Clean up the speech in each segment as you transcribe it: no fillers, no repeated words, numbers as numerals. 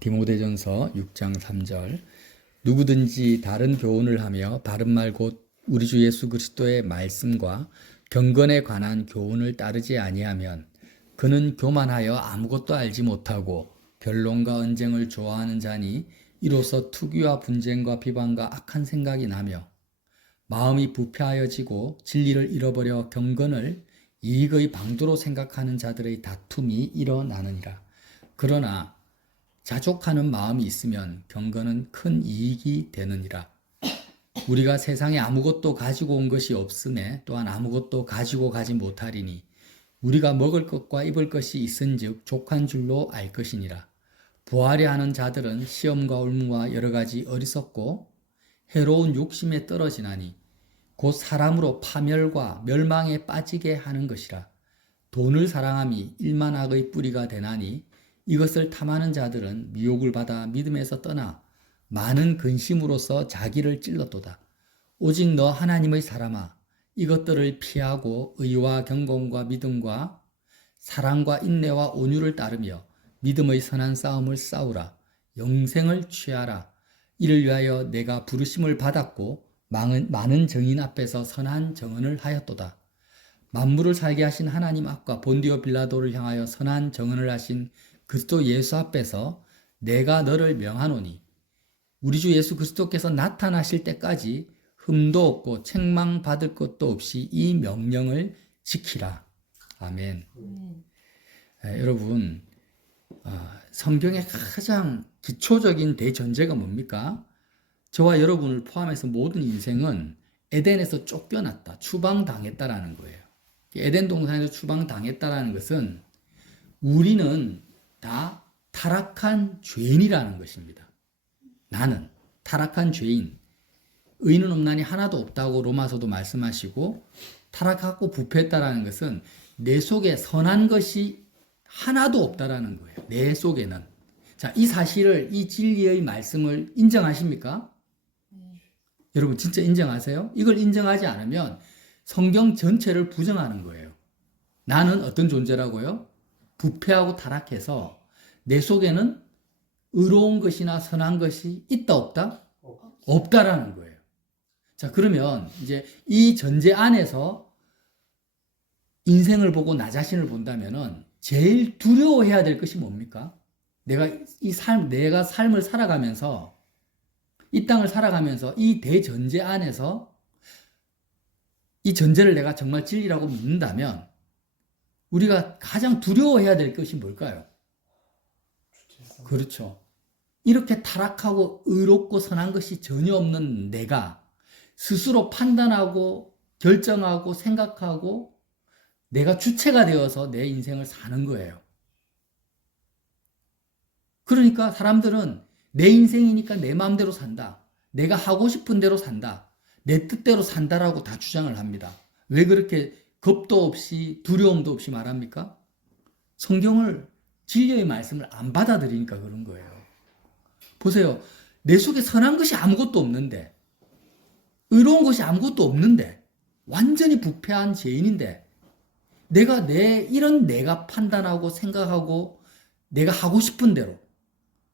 디모데전서 6장 3절 누구든지 다른 교훈을 하며 바른말 곧 우리 주 예수 그리스도의 말씀과 경건에 관한 교훈을 따르지 아니하면 그는 교만하여 아무것도 알지 못하고 변론과 언쟁을 좋아하는 자니 이로써 투기와 분쟁과 비방과 악한 생각이 나며 마음이 부패하여지고 진리를 잃어버려 경건을 이익의 방도로 생각하는 자들의 다툼이 일어나느니라. 그러나 자족하는 마음이 있으면 경건은 큰 이익이 되느니라. 우리가 세상에 아무것도 가지고 온 것이 없음에 또한 아무것도 가지고 가지 못하리니 우리가 먹을 것과 입을 것이 있은즉 족한 줄로 알 것이니라. 부하려 하는 자들은 시험과 올무와 여러 가지 어리석고 해로운 욕심에 떨어지나니 곧 사람으로 파멸과 멸망에 빠지게 하는 것이라. 돈을 사랑함이 일만악의 뿌리가 되나니 이것을 탐하는 자들은 미혹을 받아 믿음에서 떠나 많은 근심으로써 자기를 찔렀도다. 오직 너 하나님의 사람아, 이것들을 피하고 의와 경건과 믿음과 사랑과 인내와 온유를 따르며 믿음의 선한 싸움을 싸우라. 영생을 취하라. 이를 위하여 내가 부르심을 받았고 많은 증인 앞에서 선한 증언을 하였도다. 만물을 살게 하신 하나님 앞과 본디오 빌라도를 향하여 선한 증언을 하신 그리스도 예수 앞에서 내가 너를 명하노니 우리 주 예수 그리스도께서 나타나실 때까지 흠도 없고 책망받을 것도 없이 이 명령을 지키라. 아멘. 여러분, 성경의 가장 기초적인 대전제가 뭡니까? 저와 여러분을 포함해서 모든 인생은 에덴에서 쫓겨났다, 추방당했다라는 거예요. 에덴 동산에서 추방당했다라는 것은 우리는 다 타락한 죄인이라는 것입니다. 나는 타락한 죄인, 의인은 없나니 하나도 없다고 로마서도 말씀하시고, 타락하고 부패했다라는 것은 내 속에 선한 것이 하나도 없다라는 거예요. 내 속에는. 자, 이 사실을, 이 진리의 말씀을 인정하십니까? 여러분 진짜 인정하세요? 이걸 인정하지 않으면 성경 전체를 부정하는 거예요. 나는 어떤 존재라고요? 부패하고 타락해서 내 속에는 의로운 것이나 선한 것이 있다 없다? 없다라는 거예요. 자, 그러면 이제 이 전제 안에서 인생을 보고 나 자신을 본다면은 제일 두려워해야 될 것이 뭡니까? 내가 삶을 살아가면서 이 땅을 살아가면서 이 대전제 안에서 이 전제를 내가 정말 진리라고 믿는다면 우리가 가장 두려워해야 될 것이 뭘까요? 그렇죠. 이렇게 타락하고 의롭고 선한 것이 전혀 없는 내가 스스로 판단하고 결정하고 생각하고 내가 주체가 되어서 내 인생을 사는 거예요. 그러니까 사람들은 내 인생이니까 내 마음대로 산다. 내가 하고 싶은 대로 산다. 내 뜻대로 산다라고 다 주장을 합니다. 왜 그렇게 겁도 없이 두려움도 없이 말합니까? 성경을, 진리의 말씀을 안 받아들이니까 그런 거예요. 보세요. 내 속에 선한 것이 아무것도 없는데, 의로운 것이 아무것도 없는데, 완전히 부패한 죄인인데, 내가 판단하고 생각하고 내가 하고 싶은 대로,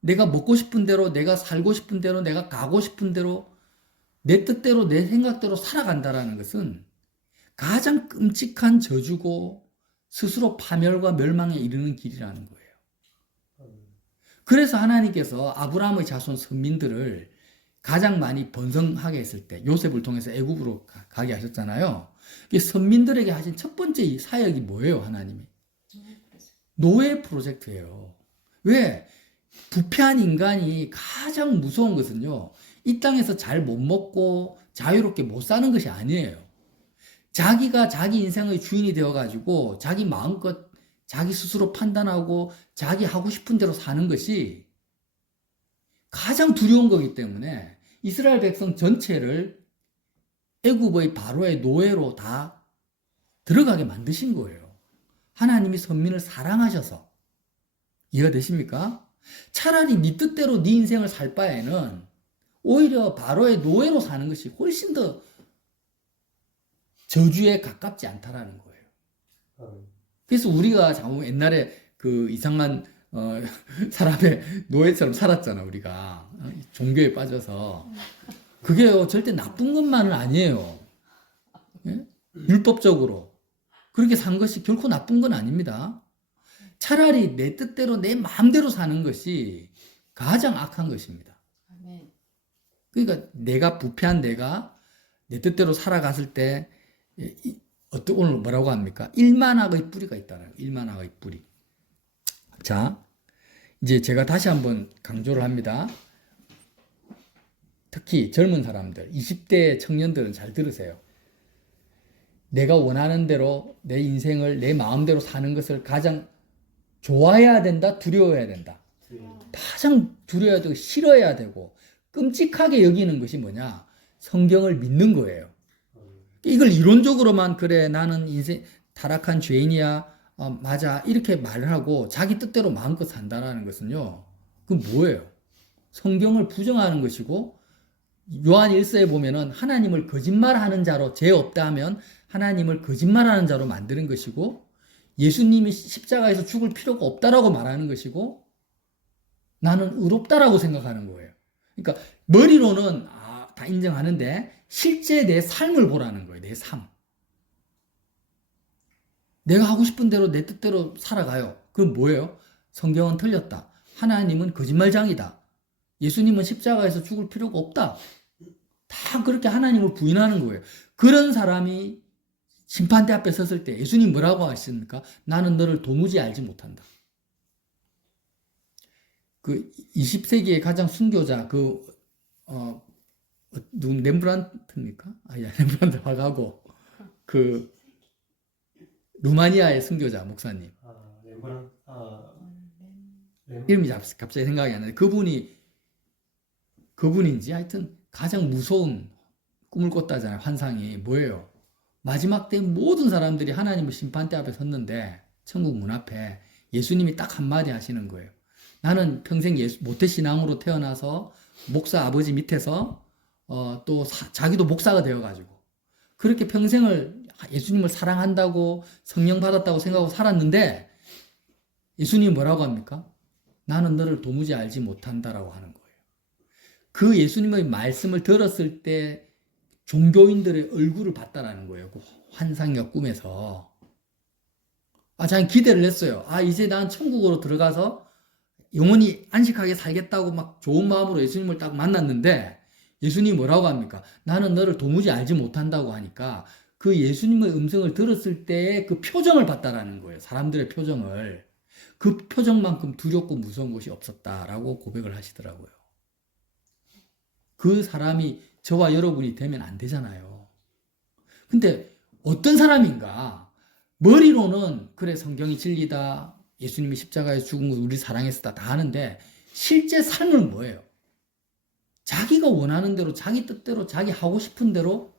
내가 먹고 싶은 대로, 내가 살고 싶은 대로, 내가 가고 싶은 대로, 내 뜻대로, 내 생각대로 살아간다라는 것은 가장 끔찍한 저주고 스스로 파멸과 멸망에 이르는 길이라는 거예요. 그래서 하나님께서 아브라함의 자손 선민들을 가장 많이 번성하게 했을 때 요셉을 통해서 애굽으로 가게 하셨잖아요. 선민들에게 하신 첫 번째 사역이 뭐예요? 하나님이 노예 프로젝트예요. 왜? 부패한 인간이 가장 무서운 것은요, 이 땅에서 잘 못 먹고 자유롭게 못 사는 것이 아니에요. 자기가 자기 인생의 주인이 되어가지고 자기 마음껏 자기 스스로 판단하고 자기 하고 싶은 대로 사는 것이 가장 두려운 거기 때문에 이스라엘 백성 전체를 애굽의 바로의 노예로 다 들어가게 만드신 거예요. 하나님이 선민을 사랑하셔서. 이해가 되십니까? 차라리 네 뜻대로 네 인생을 살 바에는 오히려 바로의 노예로 사는 것이 훨씬 더 저주에 가깝지 않다라는 거예요. 그래서 우리가 옛날에 그 이상한 사람의 노예처럼 살았잖아, 우리가. 종교에 빠져서. 그게 절대 나쁜 것만은 아니에요. 예? 율법적으로. 그렇게 산 것이 결코 나쁜 건 아닙니다. 차라리 내 뜻대로 내 마음대로 사는 것이 가장 악한 것입니다. 그러니까 내가 부패한 내가 내 뜻대로 살아갔을 때 오늘 뭐라고 합니까? 일만악의 뿌리가 있다는 거예요. 일만악의 뿌리. 자, 이제 제가 다시 한번 강조를 합니다. 특히 젊은 사람들, 20대 청년들은 잘 들으세요. 내가 원하는 대로 내 인생을 내 마음대로 사는 것을 가장 좋아해야 된다, 두려워해야 된다. 가장 두려워야 되고 싫어해야 되고 끔찍하게 여기는 것이 뭐냐? 성경을 믿는 거예요. 이걸 이론적으로만 그래 나는 인생 타락한 죄인이야 맞아 이렇게 말을 하고 자기 뜻대로 마음껏 산다라는 것은요. 그건 뭐예요? 성경을 부정하는 것이고 요한 1서에 보면은 하나님을 거짓말하는 자로 죄 없다 하면 하나님을 거짓말하는 자로 만드는 것이고 예수님이 십자가에서 죽을 필요가 없다라고 말하는 것이고 나는 의롭다라고 생각하는 거예요. 그러니까 머리로는 다 인정하는데 실제 내 삶을 보라는 거예요. 내 삶. 내가 하고 싶은 대로 내 뜻대로 살아가요. 그럼 뭐예요? 성경은 틀렸다. 하나님은 거짓말장이다. 예수님은 십자가에서 죽을 필요가 없다. 다 그렇게 하나님을 부인하는 거예요. 그런 사람이 심판대 앞에 섰을 때 예수님 뭐라고 하십니까? 나는 너를 도무지 알지 못한다. 그 20세기의 가장 순교자 렘브란트입니까? 렘브란트 화가고 그 루마니아의 순교자 목사님. 이름이 갑자기 생각이 안 나는데 그분인지 하여튼 가장 무서운 꿈을 꿨다잖아요. 환상이 뭐예요? 마지막 때 모든 사람들이 하나님의 심판대 앞에 섰는데 천국 문 앞에 예수님이 딱 한마디 하시는 거예요. 나는 평생 모태신앙으로 태어나서 목사 아버지 밑에서 또 자기도 목사가 되어가지고 그렇게 평생을 예수님을 사랑한다고 성령 받았다고 생각하고 살았는데 예수님이 뭐라고 합니까? 나는 너를 도무지 알지 못한다라고 하는 거예요. 그 예수님의 말씀을 들었을 때 종교인들의 얼굴을 봤다라는 거예요. 그 환상과 꿈에서. 자기 기대를 했어요. 이제 난 천국으로 들어가서 영원히 안식하게 살겠다고 막 좋은 마음으로 예수님을 딱 만났는데 예수님이 뭐라고 합니까? 나는 너를 도무지 알지 못한다고 하니까 그 예수님의 음성을 들었을 때의 그 표정을 봤다라는 거예요. 사람들의 표정을. 그 표정만큼 두렵고 무서운 것이 없었다라고 고백을 하시더라고요. 그 사람이 저와 여러분이 되면 안 되잖아요. 근데 어떤 사람인가? 머리로는 그래 성경이 진리다. 예수님이 십자가에 죽은 것 우리 사랑했었다. 다 하는데 실제 삶은 뭐예요? 자기가 원하는 대로 자기 뜻대로 자기 하고 싶은 대로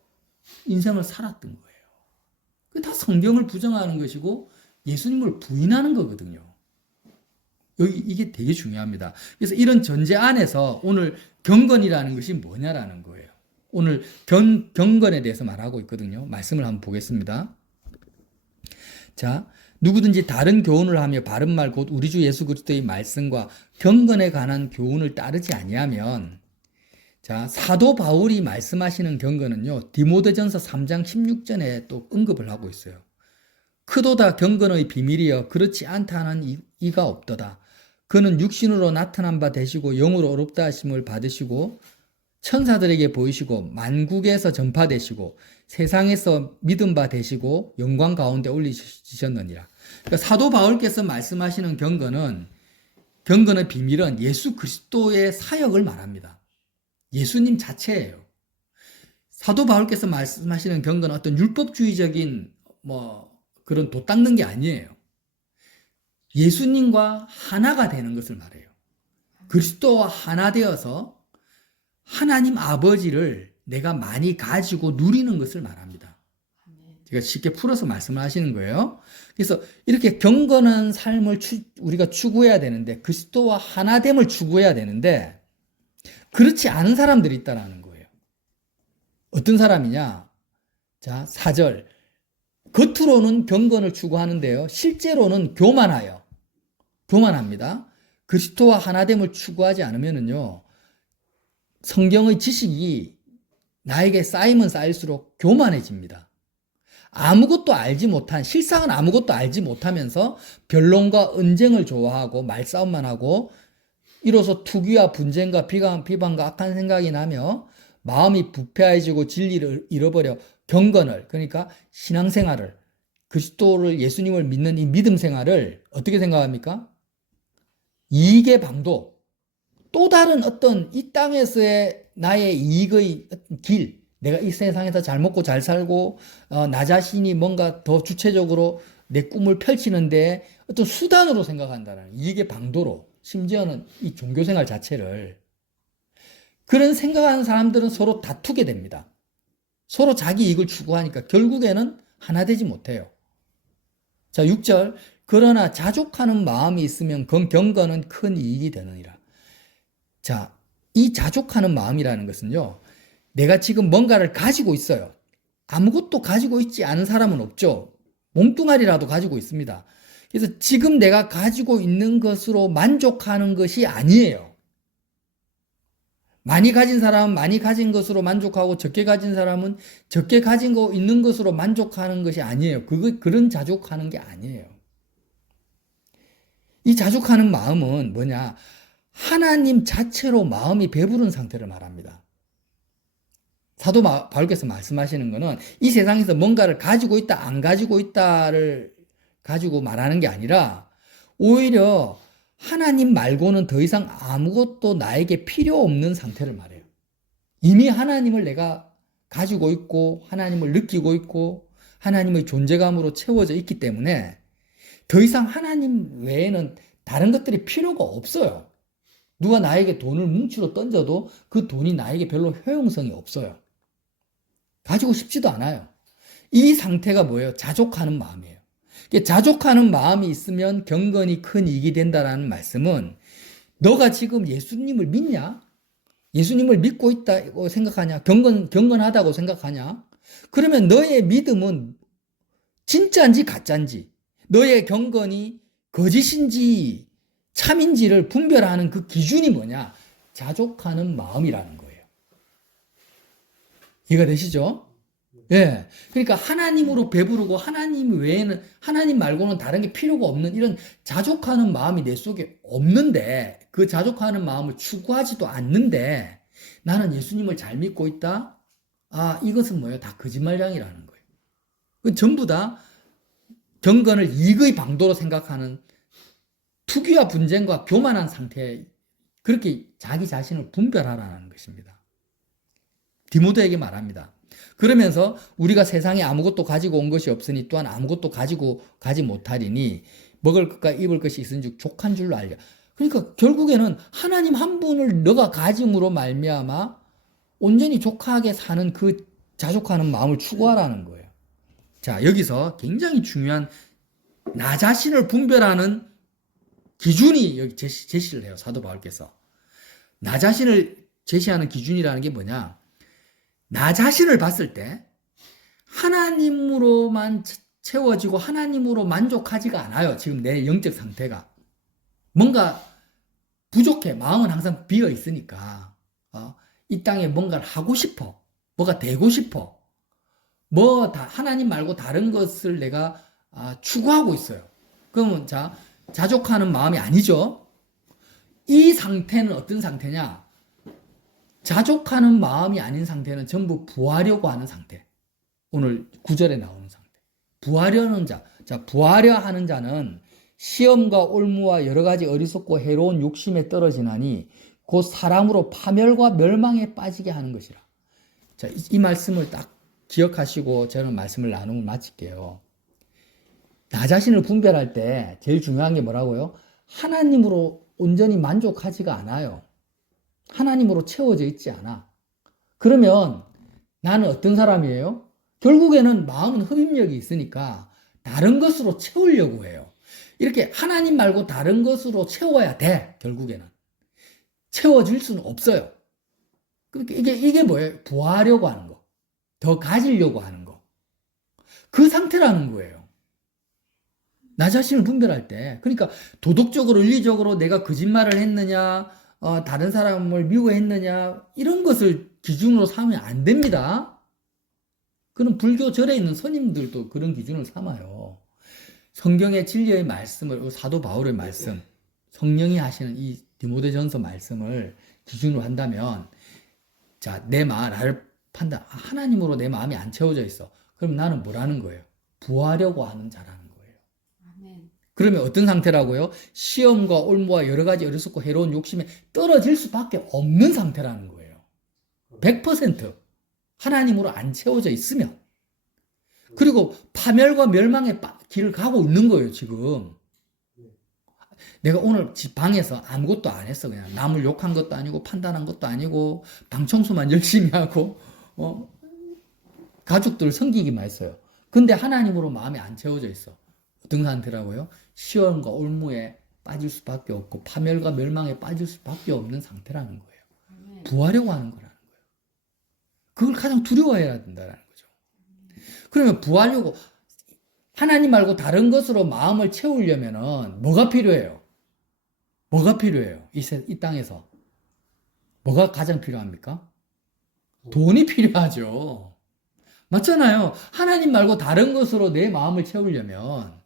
인생을 살았던 거예요. 그게 다 성경을 부정하는 것이고 예수님을 부인하는 거거든요. 이게 되게 중요합니다. 그래서 이런 전제 안에서 오늘 경건이라는 것이 뭐냐라는 거예요. 오늘 경건에 대해서 말하고 있거든요. 말씀을 한번 보겠습니다. 자, 누구든지 다른 교훈을 하며 바른 말 곧 우리 주 예수 그리스도의 말씀과 경건에 관한 교훈을 따르지 아니하면 자, 사도 바울이 말씀하시는 경건은요. 디모데전서 3장 16절에 또 언급을 하고 있어요. 크도다 경건의 비밀이여 그렇지 않다 하는 이가 없도다. 그는 육신으로 나타난 바 되시고 영으로 어렵다 하심을 받으시고 천사들에게 보이시고 만국에서 전파되시고 세상에서 믿음 바 되시고 영광 가운데 올리시셨느니라. 그러니까 사도 바울께서 말씀하시는 경건의 비밀은 예수 그리스도의 사역을 말합니다. 예수님 자체예요. 사도 바울께서 말씀하시는 경건은 어떤 율법주의적인 그런 도 닦는 게 아니에요. 예수님과 하나가 되는 것을 말해요. 그리스도와 하나 되어서 하나님 아버지를 내가 많이 가지고 누리는 것을 말합니다. 제가 쉽게 풀어서 말씀을 하시는 거예요. 그래서 이렇게 경건한 삶을 우리가 추구해야 되는데 그리스도와 하나됨을 추구해야 되는데 그렇지 않은 사람들이 있다라는 거예요. 어떤 사람이냐? 자, 4절. 겉으로는 경건을 추구하는데요. 실제로는 교만하여 교만합니다. 그리스도와 하나됨을 추구하지 않으면은요, 성경의 지식이 나에게 쌓이면 쌓일수록 교만해집니다. 아무것도 알지 못한, 실상은 아무것도 알지 못하면서 변론과 언쟁을 좋아하고 말싸움만 하고 이로써 투기와 분쟁과 비방과 악한 생각이 나며 마음이 부패해지고 진리를 잃어버려 경건을, 그러니까 신앙생활을, 그리스도를, 예수님을 믿는 이 믿음 생활을 어떻게 생각합니까? 이익의 방도, 또 다른 어떤 이 땅에서의 나의 이익의 길, 내가 이 세상에서 잘 먹고 잘 살고 나 자신이 뭔가 더 주체적으로 내 꿈을 펼치는데 어떤 수단으로 생각한다는, 이익의 방도로, 심지어는 이 종교생활 자체를, 그런 생각하는 사람들은 서로 다투게 됩니다. 서로 자기 이익을 추구하니까 결국에는 하나 되지 못해요. 자, 6절. 그러나 자족하는 마음이 있으면 경건은 큰 이익이 되느니라. 자, 이 자족하는 마음이라는 것은요, 내가 지금 뭔가를 가지고 있어요. 아무것도 가지고 있지 않은 사람은 없죠. 몸뚱아리라도 가지고 있습니다. 그래서 지금 내가 가지고 있는 것으로 만족하는 것이 아니에요. 많이 가진 사람은 많이 가진 것으로 만족하고 적게 가진 사람은 적게 가진 거 있는 것으로 만족하는 것이 아니에요. 그런 자족하는 게 아니에요. 이 자족하는 마음은 뭐냐? 하나님 자체로 마음이 배부른 상태를 말합니다. 사도 바울께서 말씀하시는 것은 이 세상에서 뭔가를 가지고 있다, 안 가지고 있다를 가지고 말하는 게 아니라 오히려 하나님 말고는 더 이상 아무것도 나에게 필요 없는 상태를 말해요. 이미 하나님을 내가 가지고 있고 하나님을 느끼고 있고 하나님의 존재감으로 채워져 있기 때문에 더 이상 하나님 외에는 다른 것들이 필요가 없어요. 누가 나에게 돈을 뭉치로 던져도 그 돈이 나에게 별로 효용성이 없어요. 가지고 싶지도 않아요. 이 상태가 뭐예요? 자족하는 마음이에요. 자족하는 마음이 있으면 경건이 큰 이익이 된다는 말씀은, 너가 지금 예수님을 믿냐? 예수님을 믿고 있다고 생각하냐? 경건하다고 생각하냐? 그러면 너의 믿음은 진짜인지 가짜인지, 너의 경건이 거짓인지 참인지를 분별하는 그 기준이 뭐냐? 자족하는 마음이라는 거예요. 이해가 되시죠? 예. 그러니까 하나님으로 배부르고 하나님 외에는, 하나님 말고는 다른 게 필요가 없는 이런 자족하는 마음이 내 속에 없는데, 그 자족하는 마음을 추구하지도 않는데 나는 예수님을 잘 믿고 있다? 아, 이것은 뭐예요? 다 거짓말량이라는 거예요. 그건 전부 다 경건을 이익의 방도로 생각하는 투기와 분쟁과 교만한 상태에, 그렇게 자기 자신을 분별하라는 것입니다. 디모데에게 말합니다. 그러면서 우리가 세상에 아무것도 가지고 온 것이 없으니 또한 아무것도 가지고 가지 못하리니 먹을 것과 입을 것이 있은즉 족한 줄로 알려. 그러니까 결국에는 하나님 한 분을 너가 가짐으로 말미암아 온전히 족하게 사는 그 자족하는 마음을 추구하라는 거예요. 자, 여기서 굉장히 중요한 나 자신을 분별하는 기준이 여기 제시를 해요. 사도 바울께서. 나 자신을 제시하는 기준이라는 게 뭐냐? 나 자신을 봤을 때 하나님으로만 채워지고 하나님으로 만족하지가 않아요. 지금 내 영적 상태가. 뭔가 부족해. 마음은 항상 비어 있으니까. 이 땅에 뭔가를 하고 싶어. 뭐가 되고 싶어. 하나님 말고 다른 것을 내가 추구하고 있어요. 그러면 자족하는 마음이 아니죠. 이 상태는 어떤 상태냐? 자족하는 마음이 아닌 상태는 전부 부하려고 하는 상태. 오늘 9절에 나오는 상태. 부하려는 자. 자, 부하려 하는 자는 시험과 올무와 여러 가지 어리석고 해로운 욕심에 떨어지나니 곧 사람으로 파멸과 멸망에 빠지게 하는 것이라. 자, 이 말씀을 딱 기억하시고 저는 말씀을 나누면 마칠게요. 나 자신을 분별할 때 제일 중요한 게 뭐라고요? 하나님으로 온전히 만족하지가 않아요. 하나님으로 채워져 있지 않아. 그러면 나는 어떤 사람이에요? 결국에는 마음은 흡입력이 있으니까 다른 것으로 채우려고 해요. 이렇게 하나님 말고 다른 것으로 채워야 돼. 결국에는 채워질 수는 없어요. 그러니까 이게 뭐예요? 부하려고 하는 거, 더 가지려고 하는 거, 그 상태라는 거예요. 나 자신을 분별할 때, 그러니까 도덕적으로, 윤리적으로 내가 거짓말을 했느냐, 다른 사람을 미워했느냐, 이런 것을 기준으로 삼으면 안 됩니다. 그럼 불교 절에 있는 스님들도 그런 기준을 삼아요. 성경의 진리의 말씀을, 사도 바울의 말씀, 성령이 하시는 이 디모데전서 말씀을 기준으로 한다면, 자, 나를 판단, 하나님으로 내 마음이 안 채워져 있어. 그럼 나는 뭐라는 거예요? 부하려고 하는 자라는 거예요. 아멘. 그러면 어떤 상태라고요? 시험과 올무와 여러 가지 어리석고 해로운 욕심에 떨어질 수밖에 없는 상태라는 거예요. 100% 하나님으로 안 채워져 있으면. 그리고 파멸과 멸망의 길을 가고 있는 거예요, 지금. 내가 오늘 집 방에서 아무것도 안 했어. 그냥 남을 욕한 것도 아니고 판단한 것도 아니고 방 청소만 열심히 하고 가족들 섬기기만 했어요. 근데 하나님으로 마음이 안 채워져 있어. 어떤 상태라고요? 시험과 올무에 빠질 수밖에 없고 파멸과 멸망에 빠질 수밖에 없는 상태라는 거예요. 아멘. 부하려고 하는 거라는 거예요. 그걸 가장 두려워해야 된다는 거죠. 그러면 부하려고 하나님 말고 다른 것으로 마음을 채우려면은 뭐가 필요해요? 뭐가 필요해요? 이 땅에서. 뭐가 가장 필요합니까? 돈이 필요하죠. 맞잖아요. 하나님 말고 다른 것으로 내 마음을 채우려면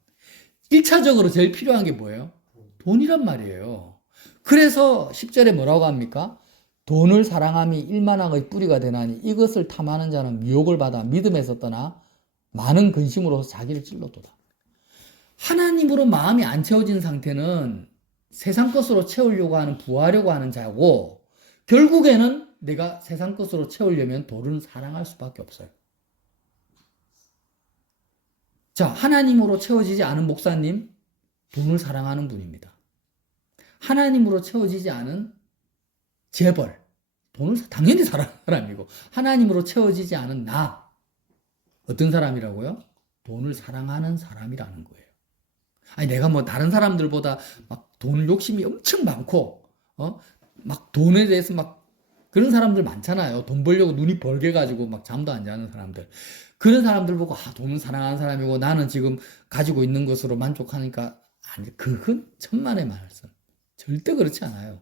1차적으로 제일 필요한 게 뭐예요? 돈이란 말이에요. 그래서 10절에 뭐라고 합니까? 돈을 사랑함이 일만왕의 뿌리가 되나니 이것을 탐하는 자는 미혹을 받아 믿음에서 떠나 많은 근심으로서 자기를 찔러도다. 하나님으로 마음이 안 채워진 상태는 세상 것으로 채우려고 하는, 부하려고 하는 자고, 결국에는 내가 세상 것으로 채우려면 돈을 사랑할 수밖에 없어요. 자, 하나님으로 채워지지 않은 목사님, 돈을 사랑하는 분입니다. 하나님으로 채워지지 않은 재벌, 돈을 당연히 사랑하는 사람이고, 하나님으로 채워지지 않은 나, 어떤 사람이라고요? 돈을 사랑하는 사람이라는 거예요. 아니, 내가 뭐 다른 사람들보다 막 돈 욕심이 엄청 많고, 막 돈에 대해서 막 그런 사람들 많잖아요. 돈 벌려고 눈이 벌게 가지고 막 잠도 안 자는 사람들. 그런 사람들 보고, 돈을 사랑하는 사람이고 나는 지금 가지고 있는 것으로 만족하니까, 아니, 그건 천만의 말씀. 절대 그렇지 않아요.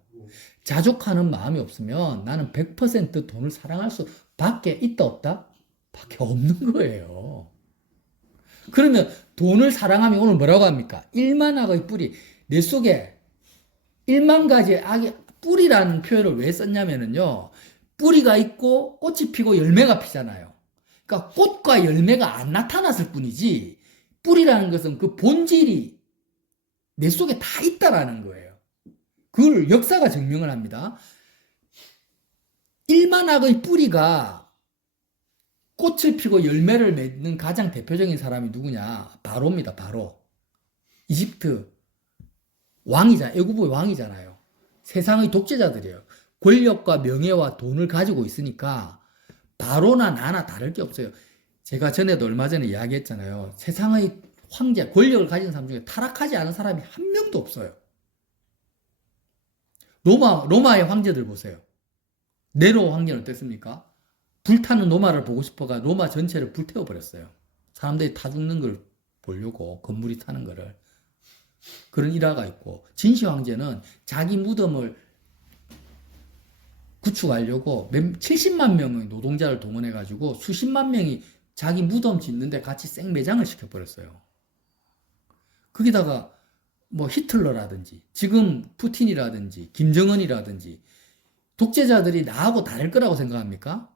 자족하는 마음이 없으면 나는 100% 돈을 사랑할 수밖에 있다 없다? 밖에 없는 거예요. 그러면 돈을 사랑하면 오늘 뭐라고 합니까? 일만악의 뿌리. 내 속에 1만 가지의 악의 뿌리라는 표현을 왜 썼냐면요. 뿌리가 있고 꽃이 피고 열매가 피잖아요. 그러니까 꽃과 열매가 안 나타났을 뿐이지 뿌리라는 것은 그 본질이 내 속에 다 있다라는 거예요. 그걸 역사가 증명을 합니다. 일만악의 뿌리가 꽃을 피고 열매를 맺는 가장 대표적인 사람이 누구냐? 바로입니다. 바로. 이집트 애굽의 왕이잖아요. 세상의 독재자들이에요. 권력과 명예와 돈을 가지고 있으니까 바로나 나나 다를 게 없어요. 제가 전에도 얼마 전에 이야기했잖아요. 세상의 황제, 권력을 가진 사람 중에 타락하지 않은 사람이 한 명도 없어요. 로마의 황제들 보세요. 네로 황제는 어땠습니까? 불타는 로마를 보고 싶어가 로마 전체를 불태워버렸어요. 사람들이 타 죽는 걸 보려고, 건물이 타는 거를. 그런 일화가 있고, 진시 황제는 자기 무덤을 구축하려고 70만 명의 노동자를 동원해가지고 수십만 명이 자기 무덤 짓는데 같이 생매장을 시켜버렸어요. 거기다가 뭐 히틀러라든지, 지금 푸틴이라든지, 김정은이라든지, 독재자들이 나하고 다를 거라고 생각합니까?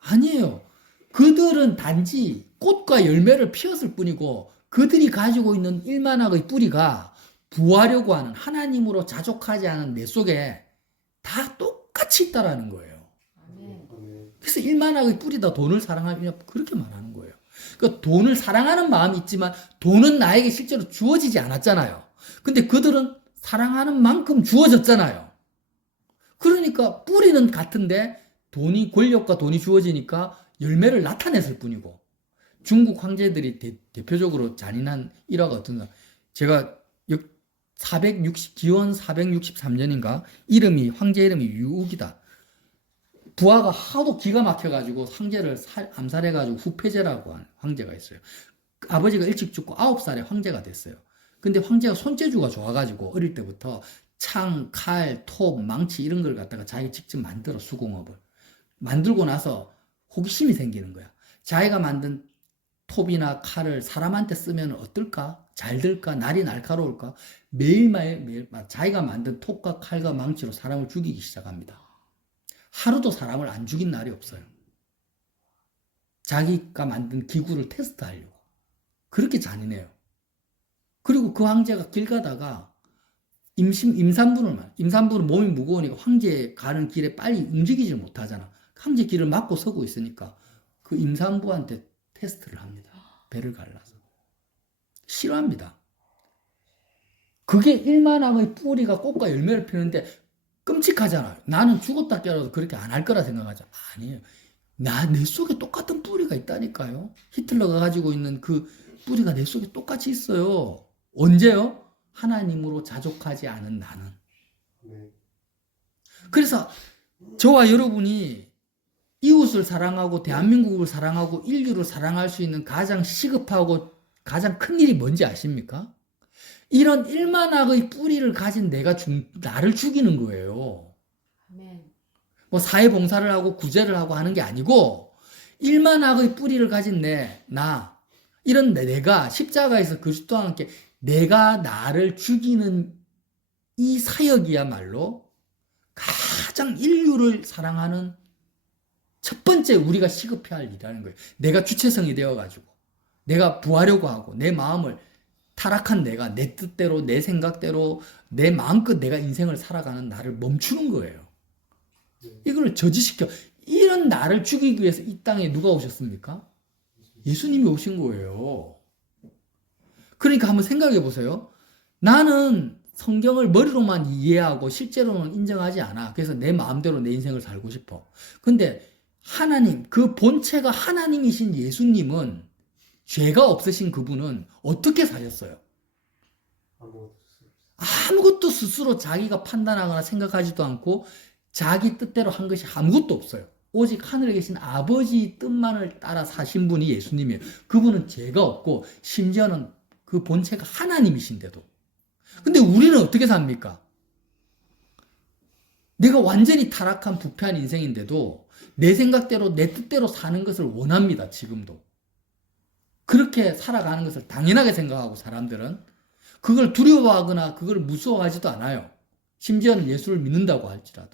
아니에요. 그들은 단지 꽃과 열매를 피웠을 뿐이고 그들이 가지고 있는 일만악의 뿌리가 부하려고 하는, 하나님으로 자족하지 않은 내 속에 다 똑같이 있다라는 거예요. 그래서 일만악의 뿌리다 돈을 사랑하냐 그렇게 말하는 거예요. 그러니까 돈을 사랑하는 마음이 있지만 돈은 나에게 실제로 주어지지 않았잖아요. 근데 그들은 사랑하는 만큼 주어졌잖아요. 그러니까 뿌리는 같은데 권력과 돈이 주어지니까 열매를 나타냈을 뿐이고, 중국 황제들이 대표적으로 잔인한 일화가 어떤가. 제가 기원 463년인가 황제 이름이 유욱이다. 부하가 하도 기가 막혀가지고 황제를 암살해가지고 후패제라고 하는 황제가 있어요. 아버지가 일찍 죽고 9살에 황제가 됐어요. 근데 황제가 손재주가 좋아가지고 어릴 때부터 창, 칼, 톱, 망치 이런 걸 갖다가 자기가 직접 만들어 수공업을. 만들고 나서 호기심이 생기는 거야. 자기가 만든 톱이나 칼을 사람한테 쓰면 어떨까? 잘 될까? 날이 날카로울까? 매일 자기가 만든 톱과 칼과 망치로 사람을 죽이기 시작합니다. 하루도 사람을 안 죽인 날이 없어요. 자기가 만든 기구를 테스트하려고. 그렇게 잔인해요. 그리고 그 황제가 길 가다가 임산부는 몸이 무거우니까 황제 가는 길에 빨리 움직이질 못하잖아. 황제 길을 막고 서고 있으니까 그 임산부한테 테스트를 합니다. 배를 갈라서. 싫어합니다. 그게 일만함의 뿌리가 꽃과 열매를 피우는데 끔찍하잖아요. 나는 죽었다 깨어나도 그렇게 안 할 거라 생각하죠. 아니에요. 내 속에 똑같은 뿌리가 있다니까요. 히틀러가 가지고 있는 그 뿌리가 내 속에 똑같이 있어요. 언제요? 하나님으로 자족하지 않은 나는. 그래서 저와 여러분이 이웃을 사랑하고 대한민국을 사랑하고 인류를 사랑할 수 있는 가장 시급하고 가장 큰 일이 뭔지 아십니까? 이런 일만악의 뿌리를 가진 나를 죽이는 거예요. 뭐 사회봉사를 하고 구제를 하고 하는 게 아니고 일만악의 뿌리를 가진 이런 내가 십자가에서 그리스도와 함께 내가 나를 죽이는 이 사역이야말로 가장 인류를 사랑하는 첫 번째 우리가 시급해야 할 일이라는 거예요. 내가 주체성이 되어가지고 내가 부하려고 하고 내 마음을 타락한 내가 내 뜻대로 내 생각대로 내 마음껏 내가 인생을 살아가는 나를 멈추는 거예요. 이걸 저지시켜. 이런 나를 죽이기 위해서 이 땅에 누가 오셨습니까? 예수님이 오신 거예요. 그러니까 한번 생각해 보세요. 나는 성경을 머리로만 이해하고 실제로는 인정하지 않아. 그래서 내 마음대로 내 인생을 살고 싶어. 근데 하나님, 그 본체가 하나님이신 예수님은 죄가 없으신 그분은 어떻게 사셨어요? 아무것도 스스로 자기가 판단하거나 생각하지도 않고 자기 뜻대로 한 것이 아무것도 없어요. 오직 하늘에 계신 아버지 뜻만을 따라 사신 분이 예수님이에요. 그분은 죄가 없고 심지어는 그 본체가 하나님이신데도. 근데 우리는 어떻게 삽니까? 내가 완전히 타락한 부패한 인생인데도 내 생각대로 내 뜻대로 사는 것을 원합니다. 지금도. 그렇게 살아가는 것을 당연하게 생각하고 사람들은 그걸 두려워하거나 그걸 무서워하지도 않아요. 심지어는 예수를 믿는다고 할지라도.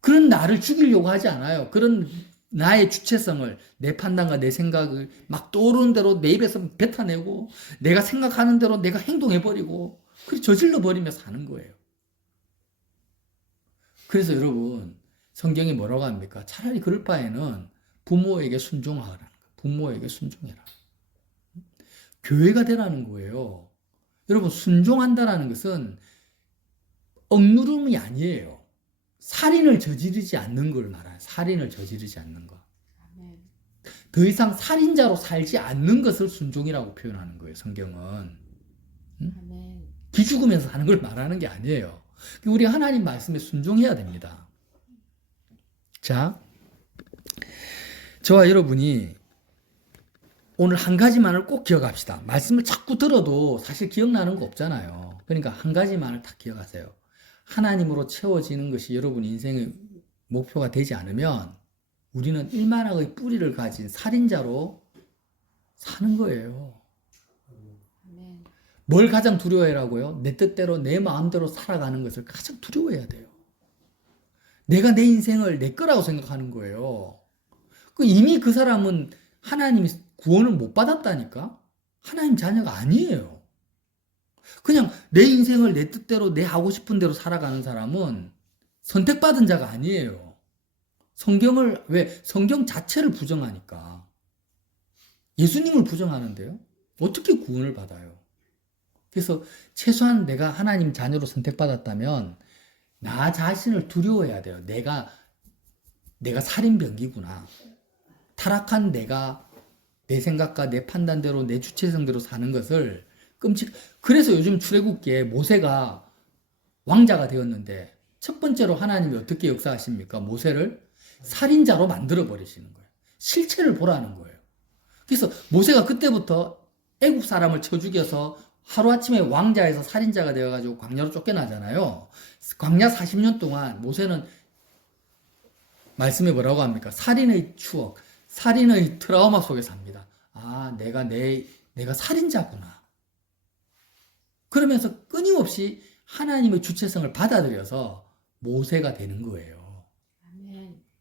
그런 나를 죽이려고 하지 않아요. 그런 나의 주체성을, 내 판단과 내 생각을 막 떠오르는 대로 내 입에서 뱉어내고 내가 생각하는 대로 내가 행동해버리고 그렇게 저질러버리며 사는 거예요. 그래서 여러분 성경이 뭐라고 합니까? 차라리 그럴 바에는 부모에게 순종하라는 거예요. 부모에게 순종해라. 교회가 되라는 거예요. 여러분 순종한다는 것은 억누름이 아니에요. 살인을 저지르지 않는 걸 말해요. 살인을 저지르지 않는 거. 더 이상 살인자로 살지 않는 것을 순종이라고 표현하는 거예요. 성경은. 기죽으면서 사는 걸 말하는 게 아니에요. 우리 하나님 말씀에 순종해야 됩니다. 자, 저와 여러분이 오늘 한 가지만을 꼭 기억합시다. 말씀을 자꾸 들어도 사실 기억나는 거 없잖아요. 그러니까 한 가지만을 딱 기억하세요. 하나님으로 채워지는 것이 여러분 인생의 목표가 되지 않으면 우리는 일만학의 뿌리를 가진 살인자로 사는 거예요. 뭘 가장 두려워해라고요? 내 뜻대로 내 마음대로 살아가는 것을 가장 두려워해야 돼요. 내가 내 인생을 내 거라고 생각하는 거예요. 이미 그 사람은 하나님이 구원을 못 받았다니까? 하나님 자녀가 아니에요. 그냥 내 인생을 내 뜻대로 내 하고 싶은 대로 살아가는 사람은 선택받은 자가 아니에요. 성경 자체를 부정하니까. 예수님을 부정하는데요. 어떻게 구원을 받아요? 그래서 최소한 내가 하나님 자녀로 선택받았다면 나 자신을 두려워해야 돼요. 내가 살인병기구나. 타락한 내가 내 생각과 내 판단대로 내 주체성대로 사는 것을 그래서 요즘 출애굽기에 모세가 왕자가 되었는데 첫 번째로 하나님이 어떻게 역사하십니까? 모세를 살인자로 만들어 버리시는 거예요. 실체를 보라는 거예요. 그래서 모세가 그때부터 애국 사람을 쳐 죽여서 하루아침에 왕자에서 살인자가 되어가지고 광야로 쫓겨나잖아요. 광야 40년 동안 모세는 말씀에 뭐라고 합니까? 살인의 추억, 살인의 트라우마 속에 삽니다. 아, 내가 살인자구나. 그러면서 끊임없이 하나님의 주체성을 받아들여서 모세가 되는 거예요.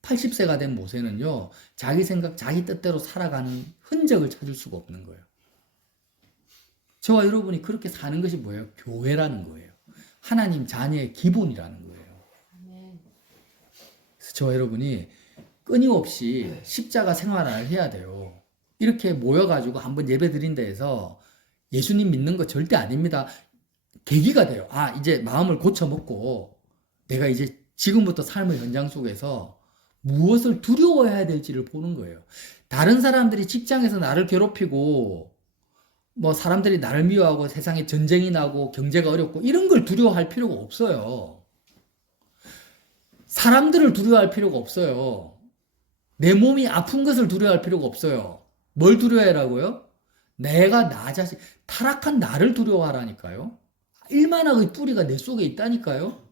80세가 된 모세는요, 자기 생각, 자기 뜻대로 살아가는 흔적을 찾을 수가 없는 거예요. 저와 여러분이 그렇게 사는 것이 뭐예요? 교회라는 거예요. 하나님 자녀의 기본이라는 거예요. 그래서 저와 여러분이 끊임없이 십자가 생활을 해야 돼요. 이렇게 모여가지고 한번 예배 드린다 해서 예수님 믿는 거 절대 아닙니다. 계기가 돼요. 아, 이제 마음을 고쳐먹고 내가 이제 지금부터 삶의 현장 속에서 무엇을 두려워해야 될지를 보는 거예요. 다른 사람들이 직장에서 나를 괴롭히고 뭐 사람들이 나를 미워하고 세상에 전쟁이 나고 경제가 어렵고 이런 걸 두려워할 필요가 없어요. 사람들을 두려워할 필요가 없어요. 내 몸이 아픈 것을 두려워할 필요가 없어요. 뭘 두려워하라고요? 내가 나 자신, 타락한 나를 두려워하라니까요. 일만학의 뿌리가 내 속에 있다니까요.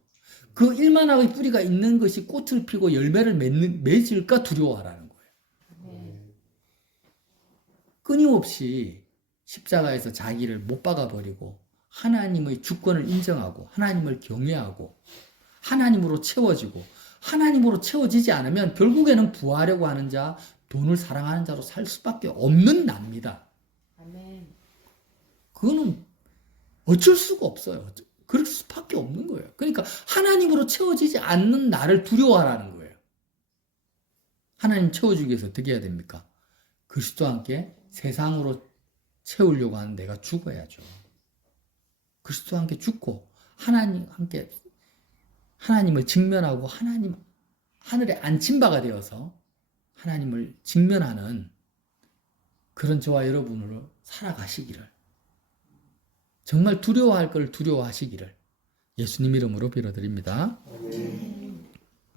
그 일만학의 뿌리가 있는 것이 꽃을 피고 열매를 맺을까 두려워하라는 거예요. 끊임없이 십자가에서 자기를 못 박아버리고 하나님의 주권을 인정하고 하나님을 경외하고 하나님으로 채워지고 하나님으로 채워지지 않으면 결국에는 부하려고 하는 자, 돈을 사랑하는 자로 살 수밖에 없는 납니다. 그거는 어쩔 수가 없어요. 그럴 수밖에 없는 거예요. 그러니까 하나님으로 채워지지 않는 나를 두려워하라는 거예요. 하나님 채워주기 위해서 어떻게 해야 됩니까? 그리스도와 함께 세상으로 채우려고 하는 내가 죽어야죠. 그리스도와 함께 죽고 하나님 함께 하나님을 직면하고 하나님 하늘에 앉힌 바가 되어서 하나님을 직면하는 그런 저와 여러분으로 살아가시기를, 정말 두려워할 걸 두려워하시기를 예수님 이름으로 빌어드립니다.